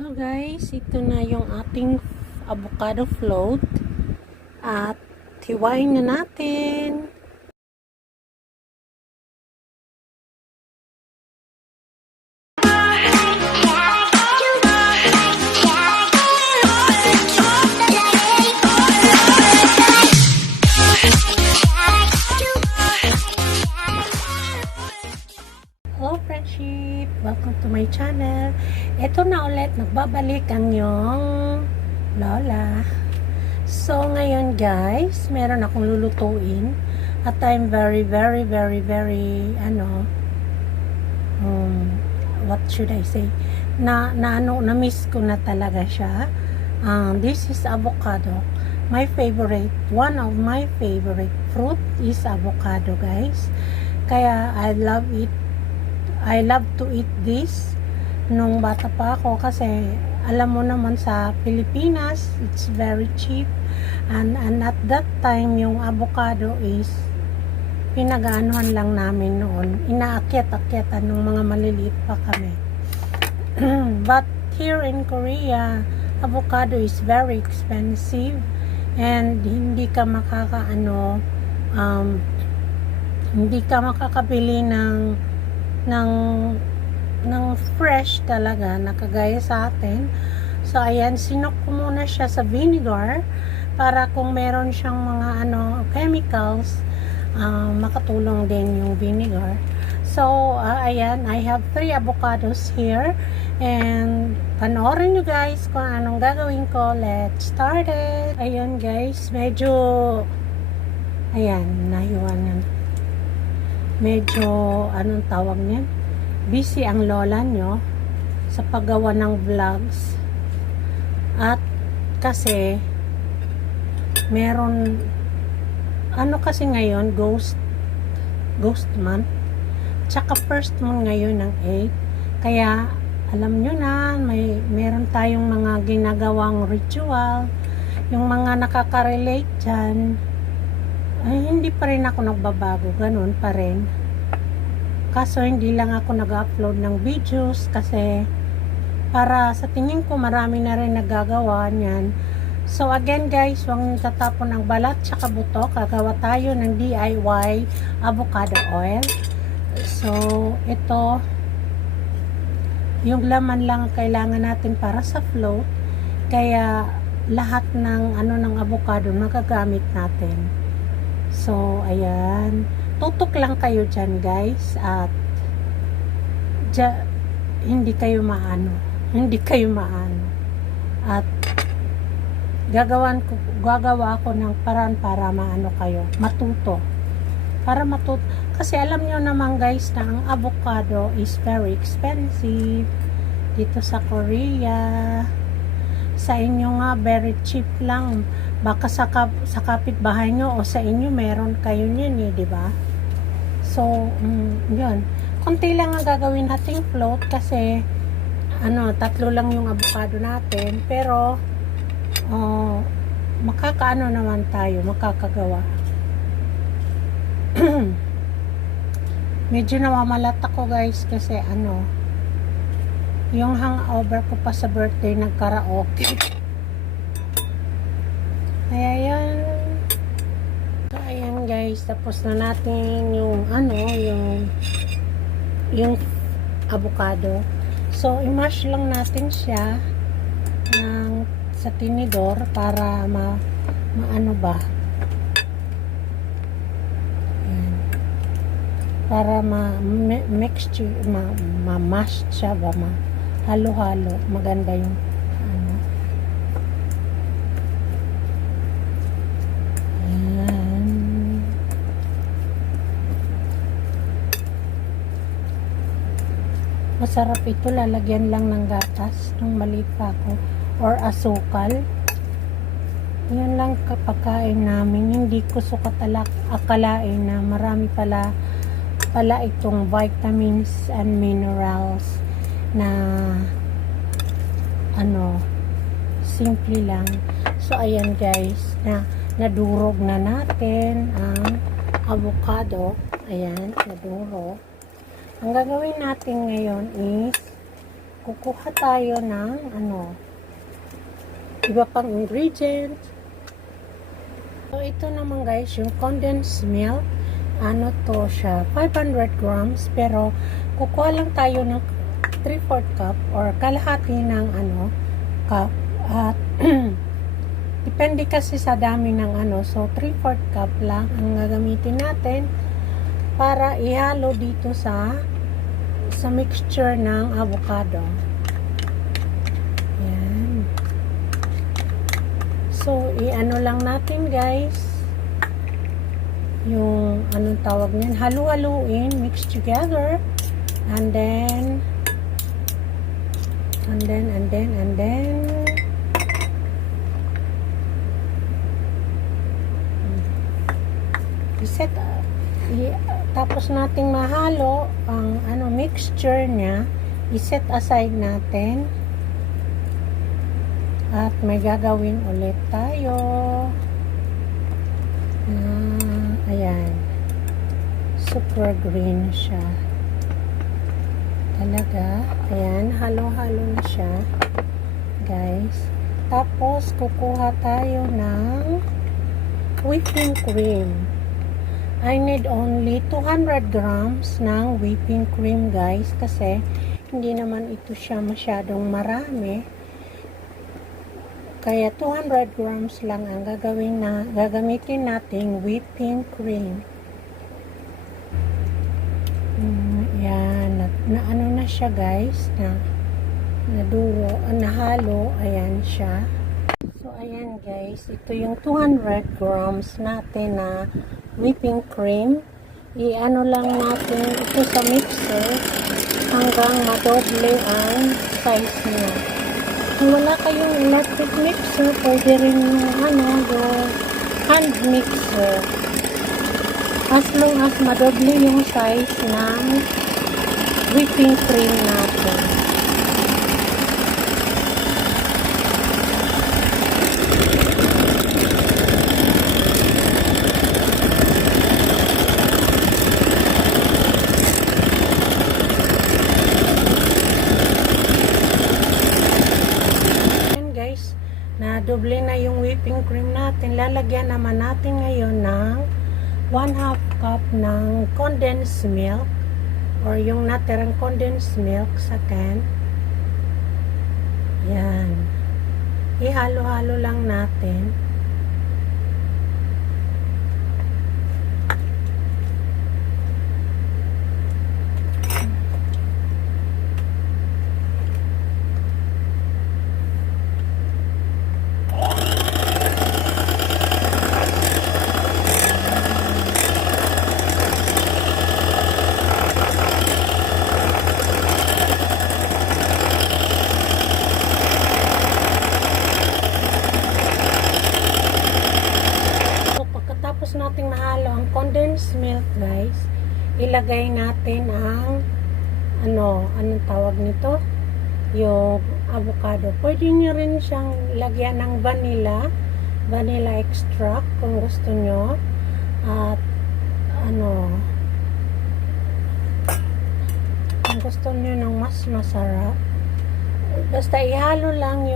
So guys, ito na yung ating avocado float at hiwain na natin. Hello friendship! Welcome to my channel. Ito na ulit, nagbabalik ang yung lola. So ngayon guys, meron akong lulutuin at I'm very what should I say? Na-miss ko na talaga siya. This is avocado. My favorite, one of my favorite fruit is avocado guys. Kaya I love to eat this nung bata pa ako kasi alam mo naman sa Pilipinas it's very cheap and at that time yung avocado is pinagaanuhan lang namin noon, inaakyat-akyatan ng mga maliliit pa kami. But here in Korea avocado is very expensive and hindi ka makakabili ng fresh talaga na kagaya sa atin. So ayan, sinok ko muna siya sa vinegar para kung meron siyang mga chemicals, makatulong din yung vinegar. So ayan, I have 3 avocados here and panoorin nyo guys kung anong gagawin ko. Let's start it. Ayan guys, medyo nahiwanan. Medyo anong tawag niyan, busy ang lola nyo sa paggawa ng vlogs at kasi meron kasi ngayon ghost month tsaka first month ngayon ng 8, kaya alam nyo na meron tayong mga ginagawang ritual. Yung mga nakaka-relate dyan ay hindi pa rin ako nagbabago, ganun pa rin. Kaso hindi lang ako nag-upload ng videos kasi para sa tingin ko marami na rin nagagawa niyan. So again guys, huwag nyo tatapon ang balat tsaka buto. Gagawa tayo ng DIY avocado oil. So ito yung laman lang kailangan natin para sa float, kaya lahat ng avocado magagamit natin. So, ayan. Tutok lang kayo dyan, guys. At, hindi kayo maano. At, gagawa ako ng paraan para matuto. Kasi alam nyo naman, guys, na ang avocado is very expensive dito sa Korea. Sa inyo nga very cheap lang, baka sa kapitbahay nyo o sa inyo meron kayo niyan di ba? So yun, konti lang ang gagawin nating float kasi 3 lang yung avocado natin, pero makakagawa. Medyo namamalat ako guys kasi yung hangover ko pa sa birthday nagkaraoke. Ayan guys, tapos na natin yung avocado. So i-mash lang natin siya sa tinidor para para ma-mash siya ba, halo-halo, maganda yung ayan. Masarap ito, lalagyan lang ng gatas nung maliit pa ako or asukal. Yan lang kapakain namin. Hindi ko akalain na marami pala itong vitamins and minerals na simple lang. So ayan guys, nadurog na natin ang avocado. Ayan, nadurog. Ang gagawin natin ngayon is kukuha tayo ng iba pang ingredients. So, ito naman guys, yung condensed milk. Ano to siya? 500 grams. Pero, kukuha lang tayo ng 3/4 cup or kalahati ng cup. At, depende kasi sa dami ng so 3/4 cup lang ang gagamitin natin para ihalo dito sa mixture ng avocado. Yan. So, i-ano lang natin guys, yung anong tawag niyan, halu-haluin, mix together, and then i-set tapos nating mahalo ang mixture niya, i-set aside natin at may gagawin ulit tayo ayan, super green siya talaga. Ayan, halo-halo na siya guys. Tapos kukuha tayo ng whipping cream. I need only 200 grams ng whipping cream guys, kasi hindi naman ito siya masyadong marami. Kaya 200 grams lang ang gagamitin nating whipping cream. Yan, na siya guys, nahalo, ayan siya. So ayan guys, ito yung 200 grams natin na whipping cream. I-ano lang natin ito sa mixer hanggang madoble ang size niya. Kung wala kayong electric mixer, pwede rin yung hand mixer. As long as madoble yung size ng whipping cream natin. Doble na yung whipping cream natin. Lalagyan naman natin ngayon ng 1/2 cup ng condensed milk or yung natirang condensed milk sa can. Yan. Ihalo-halo lang natin. Nating mahalo ang condensed milk guys, ilagay natin ang anong tawag nito, yung avocado. Pwede nyo rin siyang lagyan ng vanilla extract kung gusto nyo, at kung gusto nyo ng mas masarap, basta ihalo lang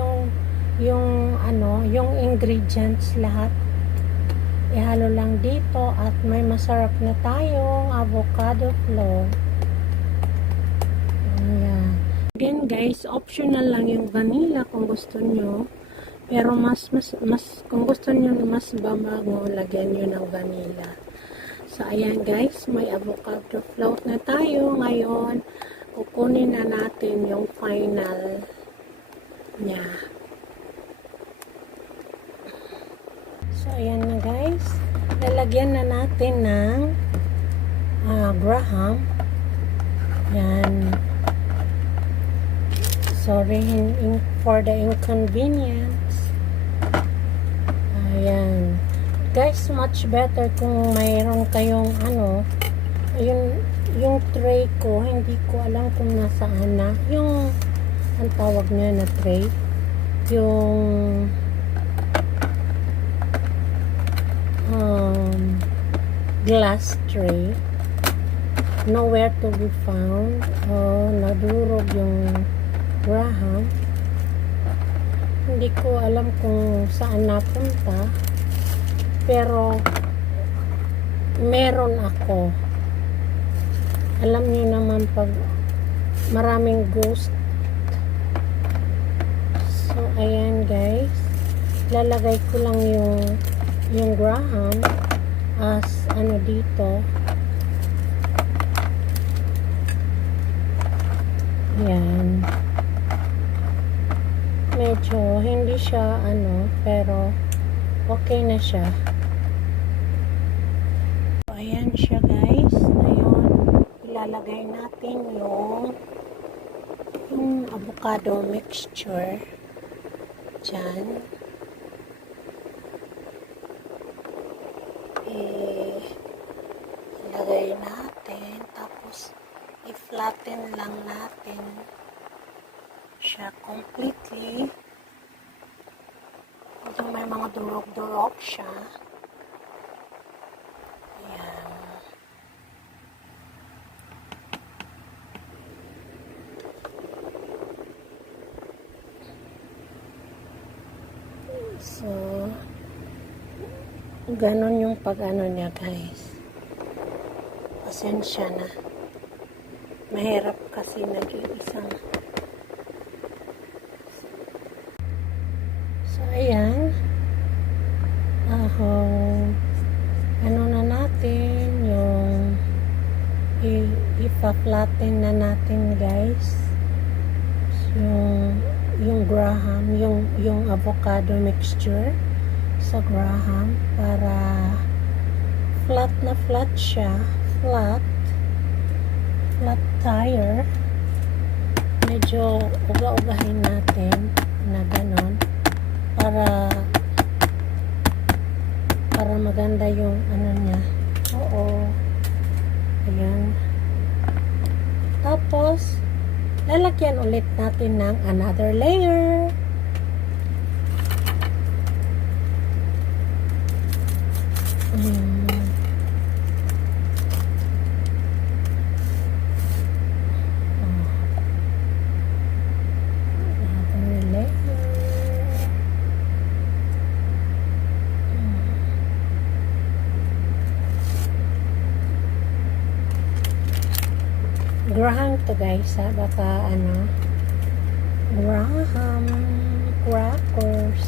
yung ingredients lahat. Ihalo lang dito at may masarap na tayong avocado float. Ayan. Again guys, optional lang yung vanilla kung gusto nyo. Pero mas kung gusto nyo mas babango, lagyan nyo ng vanilla. So ayan guys, may avocado float na tayo. Ngayon, kukunin na natin yung final niya. So, ayan na guys. Lalagyan na natin ng Graham. Yan. Sorry for the inconvenience. Ayan. Guys, much better kung mayroon kayong yung tray ko, hindi ko alam kung nasaan na. Yung, ang tawag niya na tray. Yung glass tray, nowhere to be found. Nadurog yung Graham. Hindi ko alam kung saan napunta, pero meron ako. Alam niyo naman pag maraming ghost. So ayan guys, lalagay ko lang yung Graham as ano dito. Ayan. Medyo hindi siya ano, pero okay na siya. So, ayan siya guys. Ngayon, ilalagay natin yung avocado mixture dyan. Ilagay natin, tapos i-flatten lang natin siya completely. Yung may mga durog-durog siya. Ayan. So, ganon yung pag-ano niya guys. Pasensya na. Mahirap kasi nag-iisang. So, ayan. Ano na natin, yung ipa-flatten na natin guys. Yung Graham, yung avocado mixture sa Graham para flat na flat siya. Flat tire. Medyo uga-ugahin natin na ganon para maganda yung ano niya. Oo. Ayan. Tapos lalagyan ulit natin ng another layer. Graham to guys ha, baka ano, Graham crackers.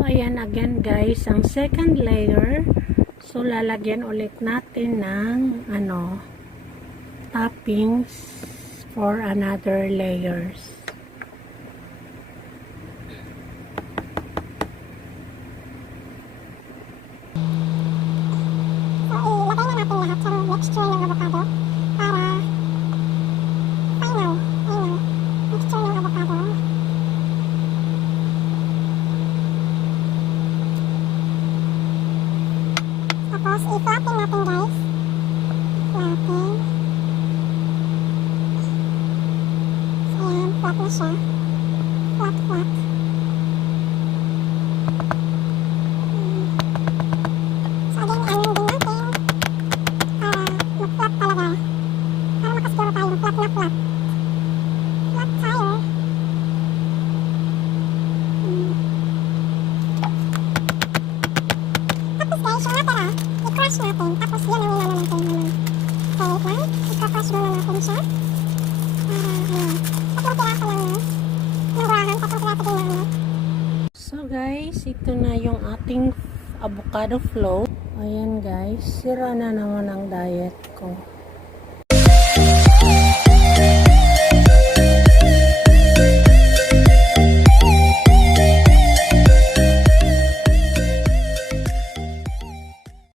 Tapos ayan again guys, ang second layer. So lalagyan ulit natin ng ano, toppings for another layers. So ilagay na natin lahat sa mixture ng avocado para final mixture ng avocado. Tapos, i-flatten natin guys. Flatten. So, ayan. Flat na siya. Flat. So, again, i-iron din natin. Para mag-flat talaga. Para makasiguro tayo flat na flat. Flat tire. Tapos guys, yung natira, i-crush natin. Tapos yan ang inano natin naman. So wait lang, i-crush muna natin siya. Tatlong piraso lang yun. Yung Graham, tatlong piraso din naman. So guys, ito na yung ating avocado float. Ayan guys, sira na naman ang diet ko.